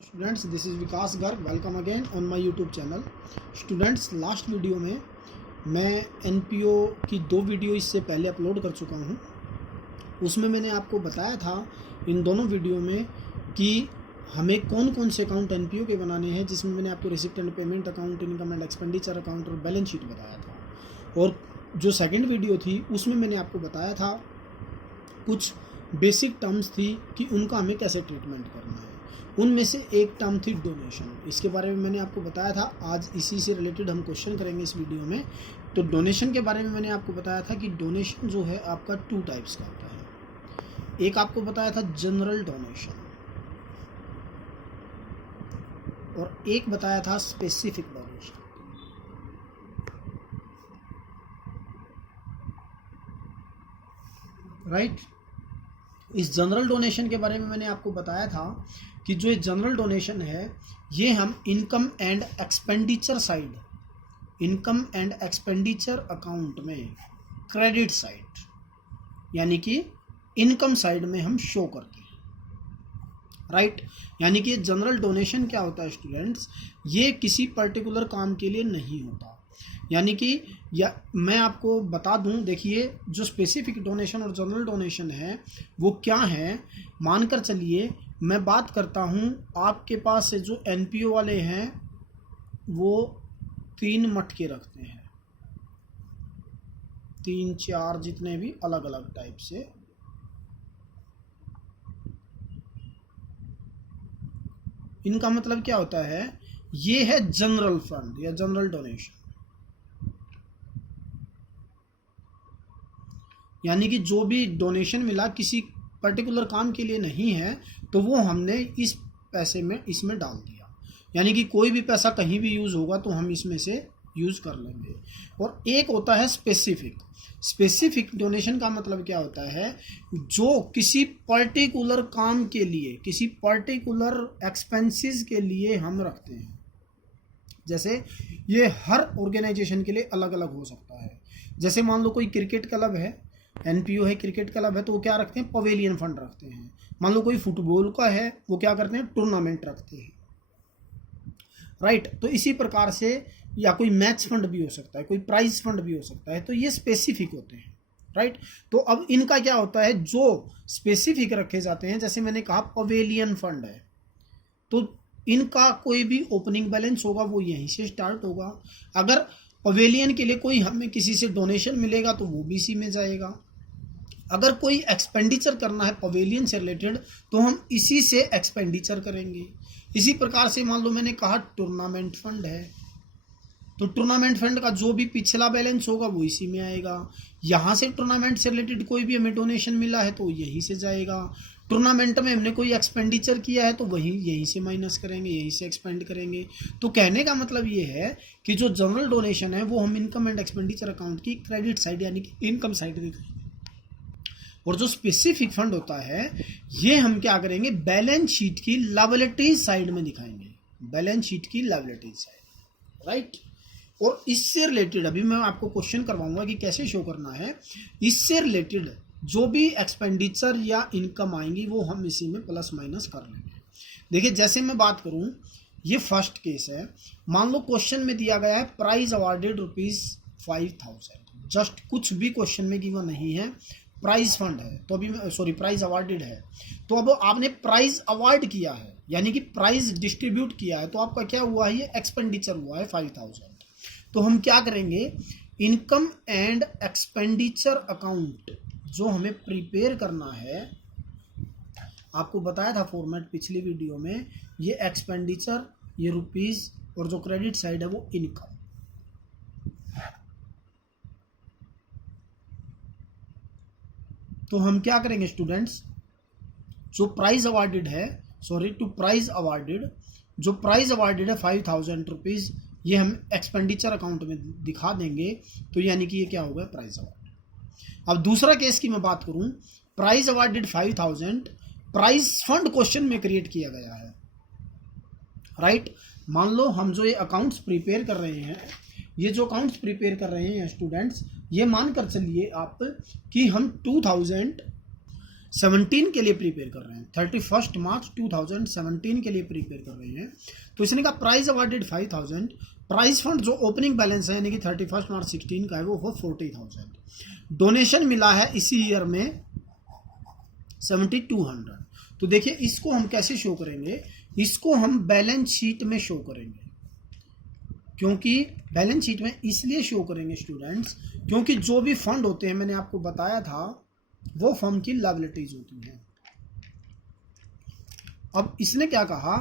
Students, this is Vikas Garg. Welcome again on my YouTube channel. Students, last video में मैं NPO की 2 video इससे पहले अपलोड कर चुका हूँ। उसमें मैंने आपको बताया था इन दोनों वीडियो में कि हमें कौन कौन से अकाउंट एनपीओ के बनाने हैं, जिसमें मैंने आपको receipt and payment account, income and expenditure account और बैलेंस शीट बताया था। और जो सेकेंड वीडियो थी उसमें मैंने आपको बताया था कुछ बेसिक टर्म्स थी कि उनका हमें कैसे ट्रीटमेंट करना है। उनमें से एक टर्म थी डोनेशन। इसके बारे में मैंने आपको बताया था। आज इसी से रिलेटेड हम क्वेश्चन करेंगे इस वीडियो में। तो डोनेशन के बारे में मैंने आपको बताया था कि डोनेशन जो है आपका 2 टाइप्स का होता है। एक आपको बताया था जनरल डोनेशन और एक बताया था स्पेसिफिक डोनेशन। राइट। इस जनरल डोनेशन के बारे में मैंने आपको बताया था कि जो ये जनरल डोनेशन है ये हम income and expenditure side, income and expenditure account में क्रेडिट साइड यानी कि इनकम साइड में हम शो करते हैं। राइट। यानी कि जनरल डोनेशन क्या होता है स्टूडेंट्स, ये किसी पर्टिकुलर काम के लिए नहीं होता। यानी कि या मैं आपको बता दूं, देखिए जो स्पेसिफिक डोनेशन और जनरल डोनेशन है वो क्या है। मानकर चलिए मैं बात करता हूं, आपके पास से जो एनपीओ वाले हैं वो 3 मटके रखते हैं, 3-4 जितने भी अलग अलग टाइप से। इनका मतलब क्या होता है, ये है जनरल फंड या जनरल डोनेशन। यानी कि जो भी डोनेशन मिला किसी पर्टिकुलर काम के लिए नहीं है, तो वो हमने इस पैसे में इसमें डाल दिया। यानी कि कोई भी पैसा कहीं भी यूज़ होगा तो हम इसमें से यूज़ कर लेंगे। और एक होता है स्पेसिफिक। स्पेसिफिक डोनेशन का मतलब क्या होता है, जो किसी पर्टिकुलर काम के लिए, किसी पर्टिकुलर एक्सपेंसेस के लिए हम रखते हैं। जैसे ये हर ऑर्गेनाइजेशन के लिए अलग अलग हो सकता है। जैसे मान लो कोई क्रिकेट क्लब है, एनपीओ है, क्रिकेट क्लब है, तो वो क्या रखते हैं, पवेलियन फंड रखते हैं। मान लो कोई फुटबॉल का है, वो क्या करते हैं, टूर्नामेंट रखते हैं। राइट। तो इसी प्रकार से या कोई मैच फंड भी हो सकता है, कोई प्राइज फंड भी हो सकता है। तो ये स्पेसिफिक होते हैं। राइट। तो अब इनका क्या होता है, जो स्पेसिफिक रखे जाते हैं, जैसे मैंने कहा पवेलियन फंड है, तो इनका कोई भी ओपनिंग बैलेंस होगा वो यहीं से स्टार्ट होगा। अगर पवेलियन के लिए कोई हमें किसी से डोनेशन मिलेगा तो वो भी इसी में जाएगा। अगर कोई एक्सपेंडिचर करना है पवेलियन से रिलेटेड तो हम इसी से एक्सपेंडिचर करेंगे। इसी प्रकार से मान लो मैंने कहा टूर्नामेंट फंड है, तो टूर्नामेंट फंड का जो भी पिछला बैलेंस होगा वो इसी में आएगा। यहाँ से टूर्नामेंट से रिलेटेड कोई भी हमें डोनेशन मिला है तो यहीं से जाएगा। टूर्नामेंट में हमने कोई एक्सपेंडिचर किया है तो वही यहीं से माइनस करेंगे, यहीं से एक्सपेंड करेंगे। तो कहने का मतलब ये है कि जो जनरल डोनेशन है वो हम इनकम एंड एक्सपेंडिचर अकाउंट की क्रेडिट साइड यानी कि इनकम साइड दिखाएंगे। और जो स्पेसिफिक फंड होता है ये हम क्या करेंगे, बैलेंस शीट की लायबिलिटीज साइड में दिखाएंगे, बैलेंस शीट की लायबिलिटीज साइड। राइट। और इससे रिलेटेड अभी मैं आपको क्वेश्चन करवाऊंगा कि कैसे शो करना है। इससे रिलेटेड जो भी एक्सपेंडिचर या इनकम आएंगी वो हम इसी में प्लस माइनस कर लेंगे। देखिए जैसे मैं बात करूं, ये फर्स्ट केस है। मान लो क्वेश्चन में दिया गया है प्राइज अवार्डेड ₹5000। जस्ट कुछ भी क्वेश्चन में गिवन नहीं है, प्राइज फंड है तो अभी सॉरी प्राइज अवार्डेड है। तो अब आपने प्राइज अवार्ड किया है यानी कि प्राइज डिस्ट्रीब्यूट किया है, तो आपका क्या हुआ है, ये एक्सपेंडिचर हुआ है 5000। तो हम क्या करेंगे, इनकम एंड एक्सपेंडिचर अकाउंट जो हमें प्रिपेयर करना है, आपको बताया था फॉर्मेट पिछली वीडियो में, ये एक्सपेंडिचर, ये रुपीस, और जो क्रेडिट साइड है वो इनकम। तो हम क्या करेंगे स्टूडेंट्स, जो प्राइज अवार्डेड है, जो प्राइज अवार्डेड है ₹5000, ये हम एक्सपेंडिचर अकाउंट में दिखा देंगे। तो यानी कि ये क्या होगा, प्राइज अवार्ड। अब दूसरा केस की मैं बात करूं, prize awarded 5000, prize fund question में क्रिएट किया गया है। राइट। मान लो हम जो ये अकाउंट्स प्रिपेयर कर रहे हैं, ये जो अकाउंट्स प्रिपेयर कर रहे हैं स्टूडेंट्स, ये मान कर चलिए आप कि हम 2000 2017 के लिए प्रिपेयर कर रहे हैं, 31 मार्च 2017 के लिए प्रिपेयर कर रहे हैं। तो इसने कहा प्राइस अवार्डेड 5000, प्राइस फंड जो ओपनिंग बैलेंस है यानी कि 31 मार्च 16 का है वो 40,000। डोनेशन मिला है इसी ईयर में 7200। तो देखिए इसको हम कैसे शो करेंगे, इसको हम बैलेंस शीट में शो करेंगे, क्योंकि बैलेंस शीट में इसलिए शो करेंगे स्टूडेंट्स क्योंकि जो भी फंड होते हैं मैंने आपको बताया था वो फर्म की लायबिलिटीज होती हैं। अब इसने क्या कहा,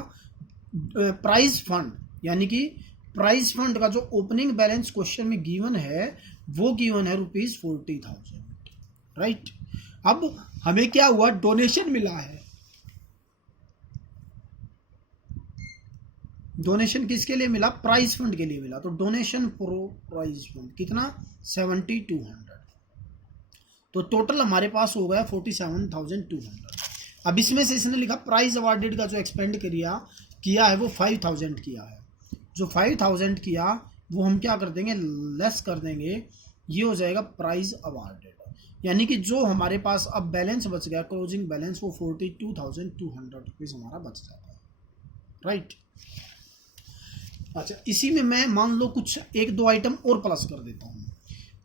प्राइस फंड यानी कि प्राइस फंड का जो ओपनिंग बैलेंस क्वेश्चन में गिवन है वो गिवन है ₹40,000, राइट। अब हमें क्या हुआ, डोनेशन मिला है। डोनेशन किसके लिए मिला, प्राइस फंड के लिए मिला। तो डोनेशन प्रो प्राइस फंड कितना 7200। तो टोटल हमारे पास हो गया 47,200। अब इसमें से इसने लिखा प्राइस अवार्डेड का जो एक्सपेंड किया है वो 5000 किया है। जो 5000 किया वो हम क्या कर देंगे, लेस कर देंगे, ये हो जाएगा प्राइस अवार्डेड। यानी कि जो हमारे पास अब बैलेंस बच गया, क्लोजिंग बैलेंस, वो 42,200 रुपीज़ हमारा बच जाता है, राइट। अच्छा, इसी में मैं मान लो कुछ 1-2 आइटम और प्लस कर देता हूँ,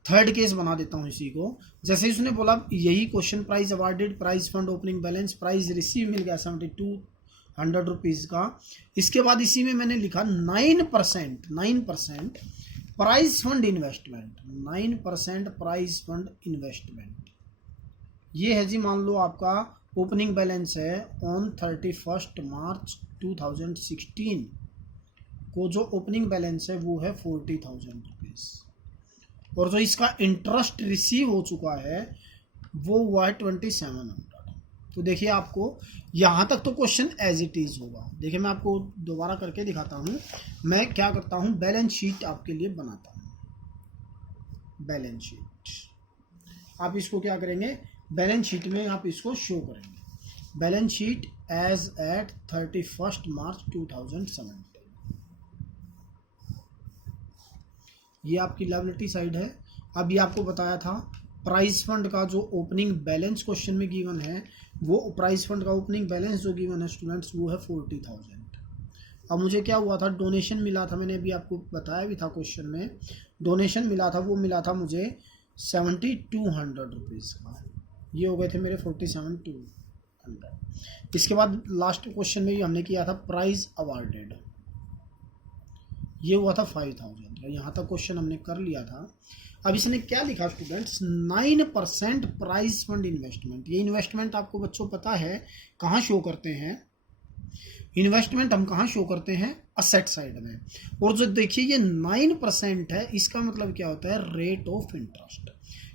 थर्ड केस बना देता हूँ इसी को। जैसे उसने बोला यही question, prize awarded, prize fund opening balance, prize receive मिल गया 7200 रुपीज़ का। इसके बाद इसी में मैंने लिखा 9% price fund investment, 9% price fund investment. ये है जी, मान लो आपका ओपनिंग बैलेंस है ऑन 31 मार्च 2016 को, जो ओपनिंग बैलेंस है वो है 40,000 रुपीज़, और जो इसका इंटरेस्ट रिसीव हो चुका है वो हुआ है 2700। तो देखिए आपको यहाँ तक तो क्वेश्चन एज इट इज़ होगा। देखिए मैं आपको दोबारा करके दिखाता हूँ। मैं क्या करता हूँ, बैलेंस शीट आपके लिए बनाता हूँ। बैलेंस शीट आप इसको क्या करेंगे, बैलेंस शीट में आप इसको शो करेंगे। बैलेंस शीट एज एट 31 मार्च 2017, ये आपकी लायबिलिटी साइड है। अब ये आपको बताया था प्राइस फंड का जो ओपनिंग बैलेंस क्वेश्चन में गिवन है, वो प्राइस फंड का ओपनिंग बैलेंस जो गिवन है स्टूडेंट्स वो है 40,000। अब मुझे क्या हुआ था, डोनेशन मिला था, मैंने अभी आपको बताया भी था क्वेश्चन में, डोनेशन मिला था, वो मिला था मुझे 7200 रुपीज़ का। ये हो गए थे मेरे 47,200। इसके बाद लास्ट क्वेश्चन में भी हमने किया था प्राइस अवार्डेड, ये हुआ था 5000। यहाँ तक क्वेश्चन हमने कर लिया था। अब इसने क्या लिखा स्टूडेंट्स, 9% प्राइस फंड इन्वेस्टमेंट। ये इन्वेस्टमेंट आपको बच्चों पता है कहाँ शो करते हैं, इन्वेस्टमेंट हम कहाँ शो करते हैं, असेट साइड में। और जो देखिए ये 9% है, इसका मतलब क्या होता है, रेट ऑफ इंटरेस्ट।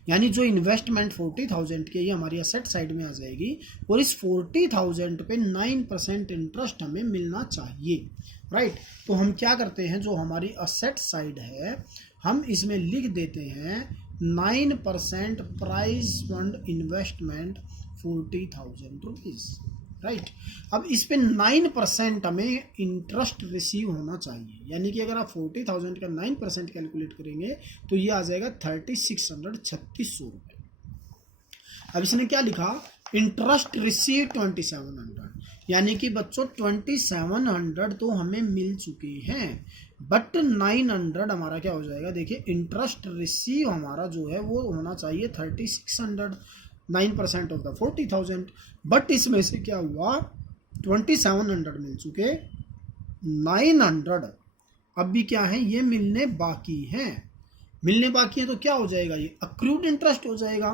यानी जो इन्वेस्टमेंट 40,000 की ये हमारी असेट साइड में आ जाएगी, और इस 40,000 पे 9% इंटरेस्ट हमें मिलना चाहिए, राइट। तो हम क्या करते हैं, जो हमारी असेट साइड है हम इसमें लिख देते हैं 9% price fund investment 40,000 rupees, right. अब इस पे 9% हमें इंटरेस्ट रिसीव होना चाहिए। यानी कि अगर आप 40,000 का 9% कैलकुलेट करेंगे तो ये आ जाएगा 3600 रुपये। अब इसने क्या लिखा, इंटरेस्ट रिसीव 2700, यानी कि बच्चों 2700 तो हमें मिल चुके हैं, बट 900 हमारा क्या हो जाएगा, देखिए इंटरेस्ट रिसीव हमारा जो है वो होना चाहिए 3600, 9% ऑफ द 40,000। बट इसमें से क्या हुआ, 2700 मिल चुके, 900 अब भी क्या है, ये मिलने बाकी हैं। मिलने बाकी है तो क्या हो जाएगा, ये अक्रूड इंटरेस्ट हो जाएगा।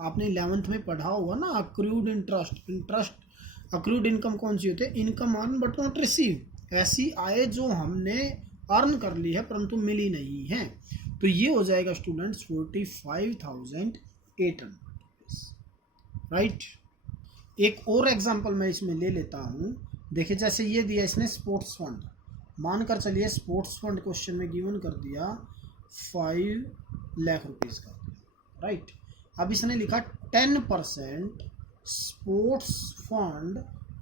आपने 11th में पढ़ा होगा ना, अक्रूड इंटरेस्ट। अक्रूड इनकम कौन सी होती है, income earn but not receive, ऐसी आय जो हमने अर्न कर ली है परंतु मिली नहीं है। तो ये हो जाएगा स्टूडेंट्स 45,800, राइट। एक और एग्जांपल मैं इसमें ले लेता हूँ। देखिए जैसे ये दिया इसने स्पोर्ट्स फंड, मानकर चलिए स्पोर्ट्स फंड क्वेश्चन में गिवन कर दिया 5 लाख रुपीज़ का, राइट। अब इसने लिखा 10% स्पोर्ट्स फंड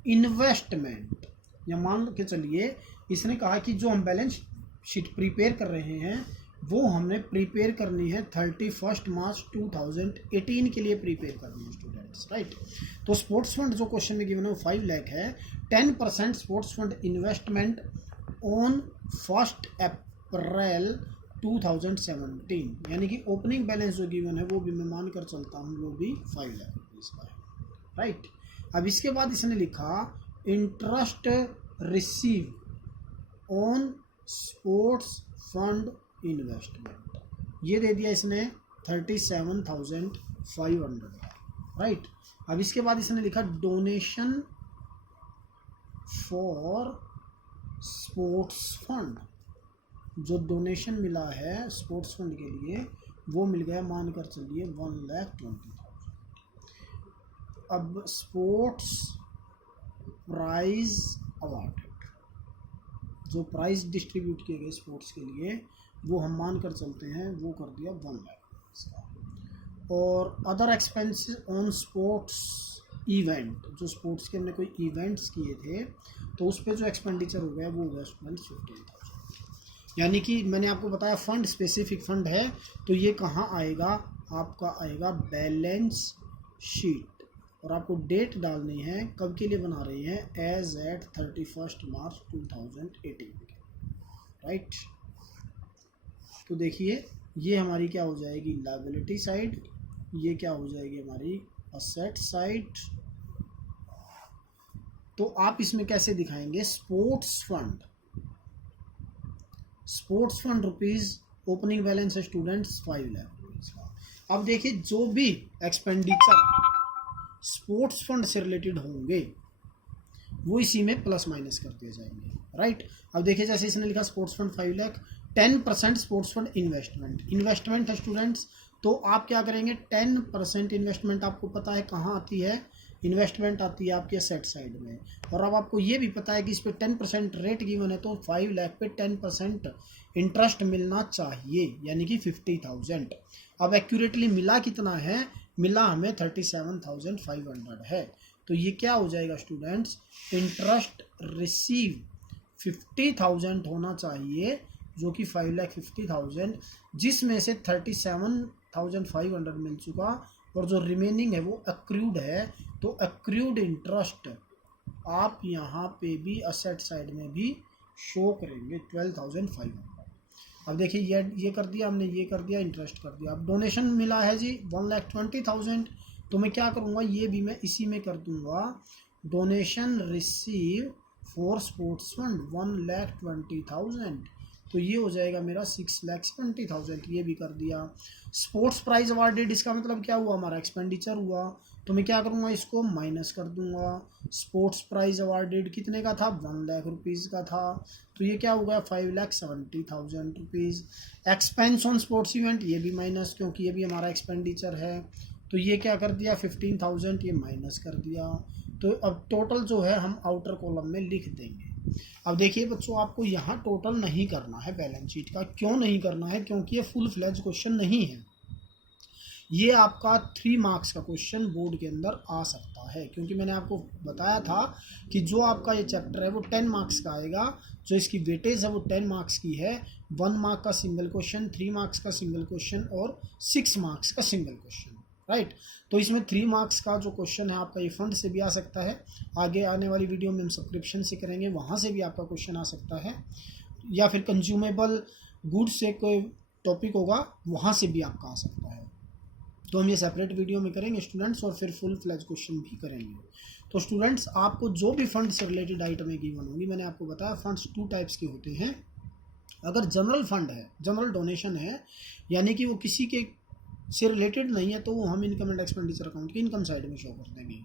इन्वेस्टमेंट, या मान के चलिए इसने कहा कि जो हम बैलेंस शीट प्रिपेयर कर रहे हैं वो हमने प्रिपेयर करनी है 31 मार्च 2018 के लिए प्रिपेयर करनी है स्टूडेंट्स, राइट। तो स्पोर्ट्स फंड जो क्वेश्चन में गिवन है वो 5 लाख है। 10% स्पोर्ट्स फंड इन्वेस्टमेंट ऑन 1 अप्रैल 2017, यानी कि ओपनिंग बैलेंस जो गिवन है वो भी मैं मान कर चलता हूँ वो भी 5 लाख रुपीज़ का है, राइट। अब इसके बाद इसने लिखा interest receive on sports fund investment, ये दे दिया इसने 37,500, राइट। अब इसके बाद इसने लिखा डोनेशन फॉर स्पोर्ट्स फंड, जो डोनेशन मिला है स्पोर्ट्स फंड के लिए वो मिल गया, मानकर चलिए 1,20,000। अब स्पोर्ट्स प्राइज अवार्ड, जो प्राइज डिस्ट्रीब्यूट किए गए स्पोर्ट्स के लिए वो हम मान कर चलते हैं वो कर दिया 1 लाख का। और other expenses on sports event, जो स्पोर्ट्स के हमने कोई इवेंट्स किए थे तो उस पर जो एक्सपेंडिचर हो गया वो हो गया स्टूडेंट्स 15,000। यानी कि मैंने आपको बताया फंड स्पेसिफिक फंड है, तो ये कहाँ आएगा, आपका आएगा बैलेंस शीट, और आपको डेट डालनी है कब के लिए बना रही है, एज एट 31 मार्च 2018, राइट। तो देखिए ये हमारी क्या हो जाएगी लायबिलिटी साइड, ये क्या हो जाएगी हमारी असेट साइड। तो आप इसमें कैसे दिखाएंगे, sports fund rupees, opening balance है स्टूडेंट्स 5 लाख रुपीज का। अब देखिए जो भी एक्सपेंडिचर स्पोर्ट्स फंड से रिलेटेड होंगे वो इसी में प्लस माइनस कर दिए जाएंगे, राइट। अब देखिए जैसे इसने लिखा sports fund 5 lakh, 10% sports fund investment है स्टूडेंट्स, तो आप क्या करेंगे 10% इन्वेस्टमेंट, आपको पता है कहाँ आती है, इन्वेस्टमेंट आती है आपके असेट साइड में। और अब आपको ये भी पता है कि इस पर 10% रेट गिवन है, तो 5 लाख पे 10% इंटरेस्ट मिलना चाहिए, यानी कि 50,000। अब एक्यूरेटली मिला कितना है, मिला हमें 37,500 है। तो ये क्या हो जाएगा स्टूडेंट्स, इंटरेस्ट रिसीव 50,000 होना चाहिए, जो कि 5,50,000, जिसमें से 37,500 मिल चुका, और जो रिमेनिंग है वो अक्रूड है। तो अक्रूड इंटरेस्ट आप यहाँ पे भी असेट साइड में भी शो करेंगे 12,500। अब देखिए ये कर दिया हमने, ये कर दिया, इंटरेस्ट कर दिया। अब डोनेशन मिला है जी 1,20,000, तो मैं क्या करूँगा, ये भी मैं इसी में कर दूँगा, donation receive for sports fund 1,20,000, तो ये हो जाएगा मेरा 6,70,000, ये भी कर दिया। स्पोर्ट्स प्राइज अवार्डेड, इसका मतलब क्या हुआ, हमारा एक्सपेंडिचर हुआ, तो मैं क्या करूँगा, इसको माइनस कर दूंगा। स्पोर्ट्स प्राइज अवार्डेड कितने का था, 1 लाख रुपीज़ का था, तो ये क्या हो गया 5,70,000 rupees. Expense on sports event, ये भी माइनस, क्योंकि ये भी हमारा एक्सपेंडिचर है, तो ये क्या कर दिया 15,000, ये माइनस कर दिया। तो अब टोटल जो है हम आउटर कॉलम में लिख देंगे। अब देखिए बच्चों, आपको यहाँ टोटल नहीं करना है बैलेंस शीट का। क्यों नहीं करना है, क्योंकि ये फुल फ्लैज क्वेश्चन नहीं है, ये आपका 3 मार्क्स का क्वेश्चन बोर्ड के अंदर आ सकता है, क्योंकि मैंने आपको बताया था कि जो आपका ये चैप्टर है वो 10 मार्क्स का आएगा, जो इसकी वेटेज है वो 10 मार्क्स की है। 1 मार्क का सिंगल क्वेश्चन, 3 मार्क्स का सिंगल क्वेश्चन और 6 मार्क्स का सिंगल क्वेश्चन, राइट। तो इसमें 3 मार्क्स का जो क्वेश्चन है आपका ये फंड से भी आ सकता है, आगे आने वाली वीडियो में हम सब्सक्रिप्शन से करेंगे, वहाँ से भी आपका क्वेश्चन आ सकता है, या फिर कंज्यूमेबल गुड्स से कोई टॉपिक होगा वहाँ से भी आपका आ सकता है। तो हम ये सेपरेट वीडियो में करेंगे स्टूडेंट्स, और फिर फुल फ्लैज क्वेश्चन भी करेंगे। तो स्टूडेंट्स, आपको जो भी फंड से रिलेटेड आइटमें गिवन होंगी, मैंने आपको बताया फंड्स 2 टाइप्स के होते हैं। अगर जनरल फंड है, जनरल डोनेशन है, यानी कि वो किसी के से रिलेटेड नहीं है, तो वो हम इनकम एंड एक्सपेंडिचर अकाउंट की इनकम साइड में शो कर देंगे।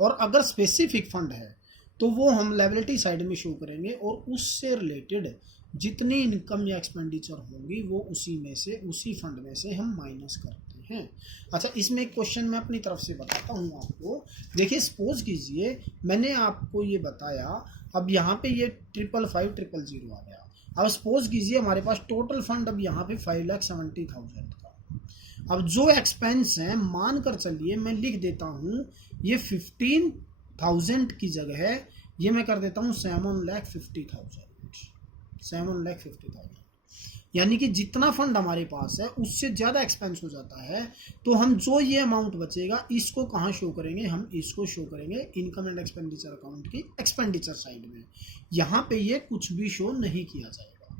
और अगर स्पेसिफिक फंड है तो वो हम लायबिलिटी साइड में शो करेंगे, और उससे रिलेटेड जितनी इनकम या एक्सपेंडिचर होंगी वो उसी में से, उसी फंड में से हम माइनस करते हैं। अच्छा, इसमें एक क्वेश्चन मैं अपनी तरफ से बताता हूँ आपको। देखिए, सपोज कीजिए मैंने आपको ये बताया, अब यहाँ पे ये 555,000 आ गया। अब सपोज कीजिए हमारे पास टोटल फंड अब यहाँ पे 5,70,000 का। अब जो एक्सपेंस हैं, मान कर चलिए मैं लिख देता हूँ, ये 15,000 की जगह ये मैं कर देता हूँ 7,50,000। यानी कि जितना फंड हमारे पास है उससे ज़्यादा एक्सपेंस हो जाता है, तो हम जो ये अमाउंट बचेगा इसको कहाँ शो करेंगे, हम इसको शो करेंगे इनकम एंड एक्सपेंडिचर अकाउंट की एक्सपेंडिचर साइड में। यहाँ पे ये कुछ भी शो नहीं किया जाएगा।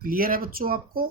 क्लियर है बच्चों आपको?